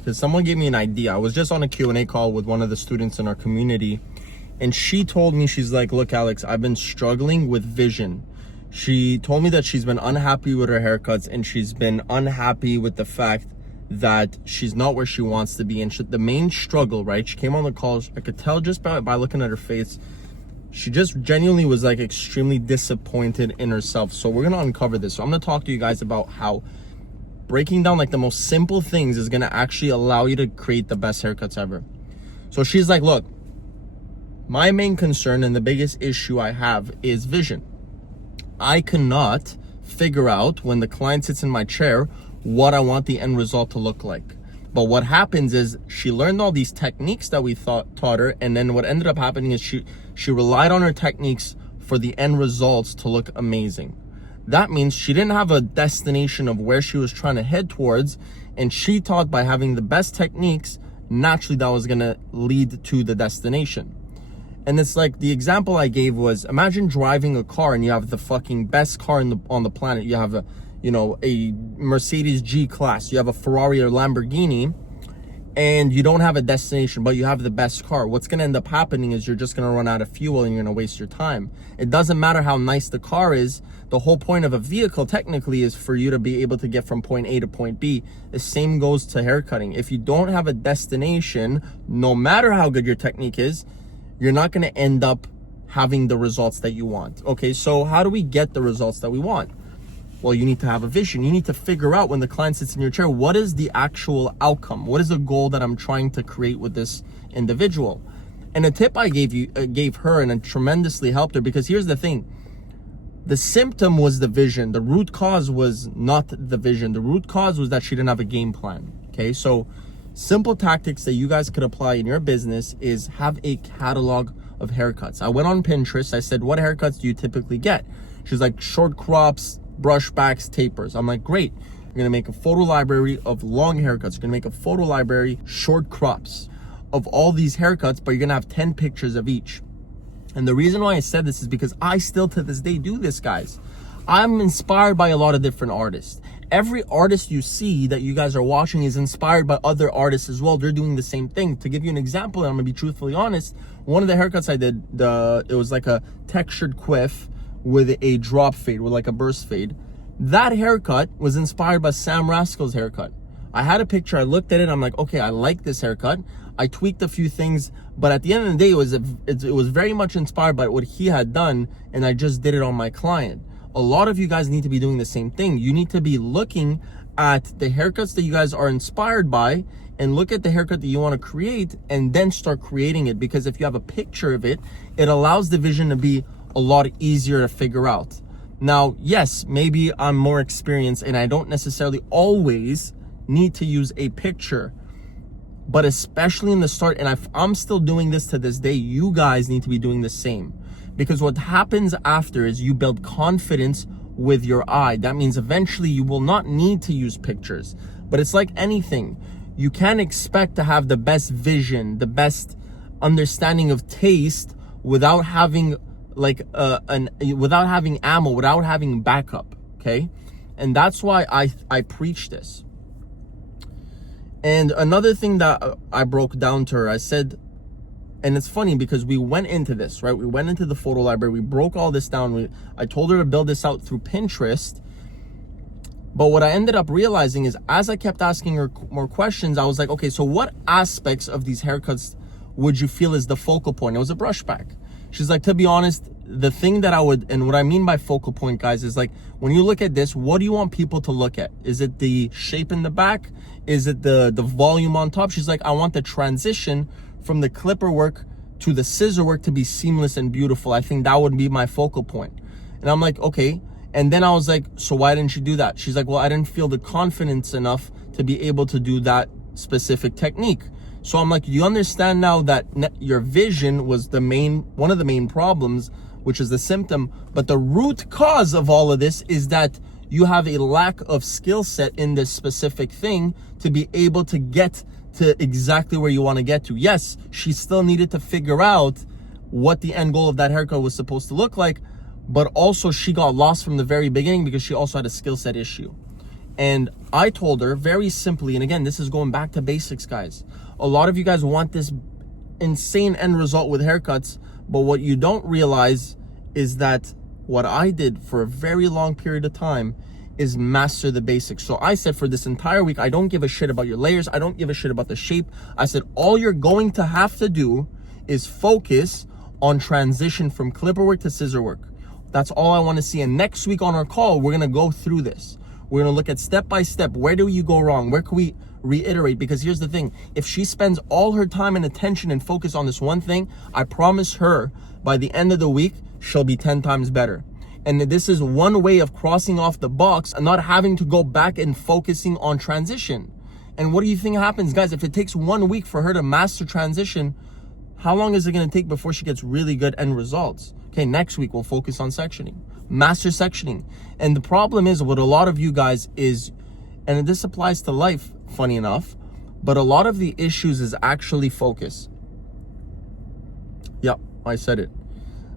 because someone gave me an idea. I was just on a Q&A call with one of the students in our community, and she told me, she's like, look, Alex, I've been struggling with vision. She told me that she's been unhappy with her haircuts, and she's been unhappy with the fact that she's not where she wants to be. And the main struggle, right? She came on the call, I could tell just by looking at her face, she just genuinely was like extremely disappointed in herself. So we're gonna uncover this. So I'm gonna talk to you guys about how breaking down like the most simple things is gonna actually allow you to create the best haircuts ever. So she's like, look, my main concern and the biggest issue I have is vision. I cannot figure out when the client sits in my chair what I want the end result to look like. But what happens is she learned all these techniques that we taught her, and then what ended up happening is she relied on her techniques for the end results to look amazing. That means she didn't have a destination of where she was trying to head towards, and she thought by having the best techniques, naturally that was gonna lead to the destination. And it's like the example I gave was, imagine driving a car and you have the fucking best car on the planet. You have a Mercedes G-Class, you have a Ferrari or Lamborghini, and you don't have a destination, but you have the best car. What's going to end up happening is you're just going to run out of fuel and you're going to waste your time. It doesn't matter how nice the car is. The whole point of a vehicle technically is for you to be able to get from point A to point B. The same goes to haircutting. If you don't have a destination, no matter how good your technique is, you're not going to end up having the results that you want. Okay, so how do we get the results that we want? Well, you need to have a vision. You need to figure out when the client sits in your chair, what is the actual outcome? What is the goal that I'm trying to create with this individual? And a tip I gave her, and it tremendously helped her, because here's the thing. The symptom was the vision. The root cause was not the vision. The root cause was that she didn't have a game plan. Okay, so simple tactics that you guys could apply in your business is have a catalog of haircuts. I went on Pinterest. I said, what haircuts do you typically get? She's like, short crops, brush backs, tapers. I'm like, great. You're gonna make a photo library of long haircuts. You're gonna make a photo library, short crops of all these haircuts, but you're gonna have 10 pictures of each. And the reason why I said this is because I still to this day do this, guys. I'm inspired by a lot of different artists. Every artist you see that you guys are watching is inspired by other artists as well. They're doing the same thing. To give you an example, and I'm gonna be truthfully honest, one of the haircuts I did, it was like a textured quiff with a drop fade, with like a burst fade. That haircut was inspired by Sam Rascal's haircut. I had a picture, I looked at it, I'm like, okay, I like this haircut. I tweaked a few things, but at the end of the day, it was very much inspired by what he had done, and I just did it on my client. A lot of you guys need to be doing the same thing. You need to be looking at the haircuts that you guys are inspired by, and look at the haircut that you want to create, and then start creating it. Because if you have a picture of it, it allows the vision to be a lot easier to figure out. Now, yes, maybe I'm more experienced and I don't necessarily always need to use a picture, but especially in the start, and I'm still doing this to this day, you guys need to be doing the same. Because what happens after is you build confidence with your eye. That means eventually you will not need to use pictures. But it's like anything. You can't expect to have the best vision, the best understanding of taste without having without having ammo, without having backup. Okay, and that's why I preach this. And another thing that I broke down to her, I said, and it's funny because we went into this, right? We went into the photo library, we broke all this down. I told her to build this out through Pinterest. But what I ended up realizing is, as I kept asking her more questions, I was like, okay, so what aspects of these haircuts would you feel is the focal point? It was a brush back. She's like, to be honest, the thing that I would, and what I mean by focal point, guys, is like, when you look at this, what do you want people to look at? Is it the shape in the back? Is it the volume on top? She's like, I want the transition from the clipper work to the scissor work to be seamless and beautiful. I think that would be my focal point. And I'm like, okay. And then I was like, so why didn't you do that? She's like, well, I didn't feel the confidence enough to be able to do that specific technique. So I'm like, you understand now that your vision was one of the main problems, which is the symptom, but the root cause of all of this is that you have a lack of skill set in this specific thing to be able to get to exactly where you want to get to. Yes, she still needed to figure out what the end goal of that haircut was supposed to look like, but also she got lost from the very beginning because she also had a skill set issue. And I told her very simply, and again, this is going back to basics, guys. A lot of you guys want this insane end result with haircuts, but what you don't realize is that what I did for a very long period of time is master the basics. So I said for this entire week, I don't give a shit about your layers. I don't give a shit about the shape. I said, all you're going to have to do is focus on transition from clipper work to scissor work. That's all I want to see. And next week on our call, we're going to go through this. We're going to look at step by step. Where do you go wrong? Where can we reiterate? Because here's the thing. If she spends all her time and attention and focus on this one thing, I promise her by the end of the week, she'll be 10 times better. And this is one way of crossing off the box and not having to go back and focusing on transition. And what do you think happens, guys? If it takes 1 week for her to master transition, how long is it going to take before she gets really good end results? Okay, next week we'll focus on sectioning. Master sectioning. And the problem is with a lot of you guys is, and this applies to life, funny enough, but a lot of the issues is actually focus. Yep, I said it.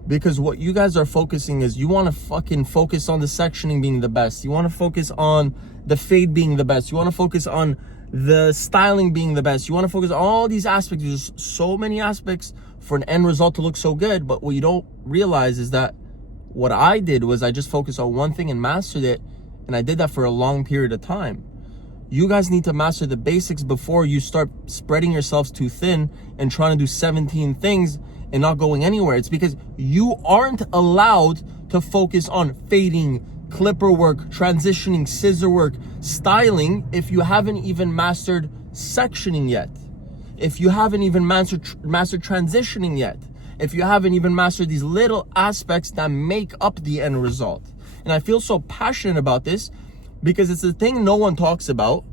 Because what you guys are focusing is you want to fucking focus on the sectioning being the best. You want to focus on the fade being the best. You want to focus on the styling being the best. You want to focus on all these aspects. There's so many aspects for an end result to look so good. But what you don't realize is that what I did was I just focused on one thing and mastered it. And I did that for a long period of time. You guys need to master the basics before you start spreading yourselves too thin and trying to do 17 things and not going anywhere. It's because you aren't allowed to focus on fading, clipper work, transitioning, scissor work, styling if you haven't even mastered sectioning yet. If you haven't even mastered transitioning yet. If you haven't even mastered these little aspects that make up the end result. And I feel so passionate about this because it's the thing no one talks about.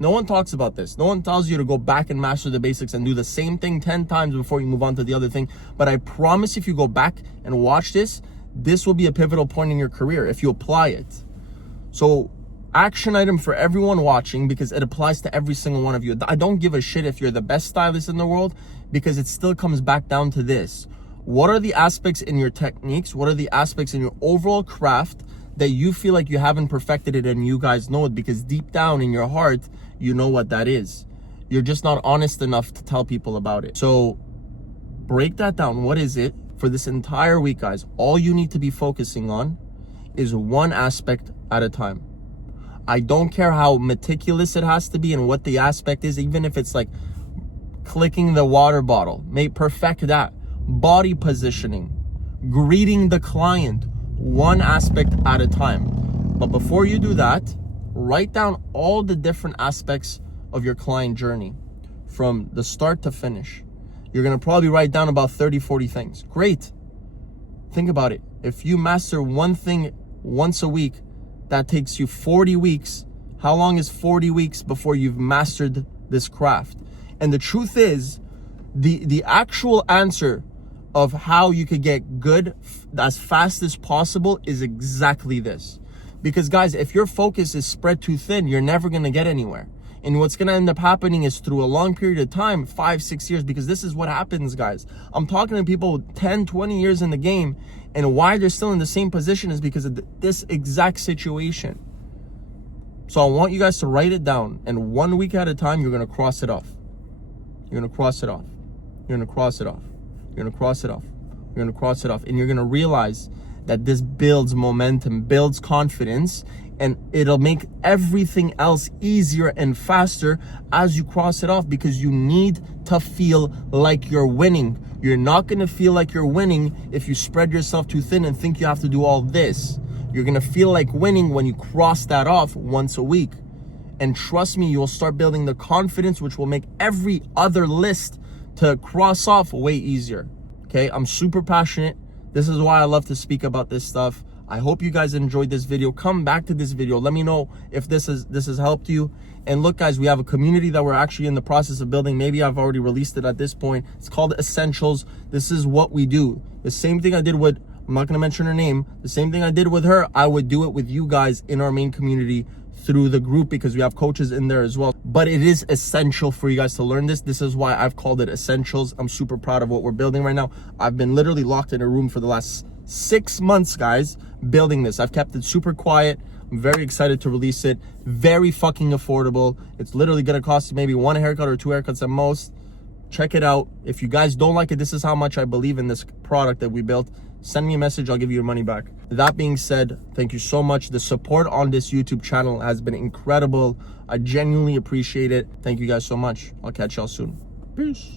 No one talks about this. No one tells you to go back and master the basics and do the same thing 10 times before you move on to the other thing. But I promise if you go back and watch this, this will be a pivotal point in your career if you apply it. So action item for everyone watching, because it applies to every single one of you. I don't give a shit if you're the best stylist in the world, because it still comes back down to this. What are the aspects in your techniques? What are the aspects in your overall craft that you feel like you haven't perfected it and you guys know it? Because deep down in your heart, you know what that is. You're just not honest enough to tell people about it. So break that down. What is it? For this entire week, guys, all you need to be focusing on is one aspect at a time. I don't care how meticulous it has to be and what the aspect is, even if it's like clicking the water bottle, perfect that. Body positioning, greeting the client, one aspect at a time. But before you do that, write down all the different aspects of your client journey from the start to finish. You're going to probably write down about 30, 40 things. Great. Think about it. If you master one thing once a week, that takes you 40 weeks. How long is 40 weeks before you've mastered this craft? And the truth is, the actual answer of how you could get good as fast as possible is exactly this. Because guys, if your focus is spread too thin, you're never going to get anywhere. And what's going to end up happening is through a long period of time, 5-6 years, because this is what happens, guys. I'm talking to people with 10, 20 years in the game, and why they're still in the same position is because of this exact situation. So I want you guys to write it down, and 1 week at a time, you're going to cross it off. You're going to cross it off. You're going to cross it off. You're going to cross it off. You're going to cross it off. And you're going to realize that this builds momentum, builds confidence, and it'll make everything else easier and faster as you cross it off, because you need to feel like you're winning. You're not going to feel like you're winning if you spread yourself too thin and think you have to do all this. You're going to feel like winning when you cross that off once a week. And trust me, you'll start building the confidence, which will make every other list to cross off way easier. Okay, I'm super passionate. This is why I love to speak about this stuff. I hope you guys enjoyed this video. Come back to this video. Let me know if this has helped you. And look, guys, we have a community that we're actually in the process of building. Maybe I've already released it at this point. It's called Essentials. This is what we do. The same thing I did with, I'm not going to mention her name. The same thing I did with her, I would do it with you guys in our main community through the group, because we have coaches in there as well. But it is essential for you guys to learn this. This is why I've called it Essentials. I'm super proud of what we're building right now. I've been literally locked in a room for the last 6 months, guys, building this. I've kept it super quiet. I'm very excited to release it. Very fucking affordable. It's literally gonna cost you maybe 1 haircut or 2 haircuts at most. Check it out. If you guys don't like it, this is how much I believe in this product that we built. Send me a message, I'll give you your money back. That being said, thank you so much. The support on this YouTube channel has been incredible. I genuinely appreciate it. Thank you guys so much. I'll catch y'all soon. Peace.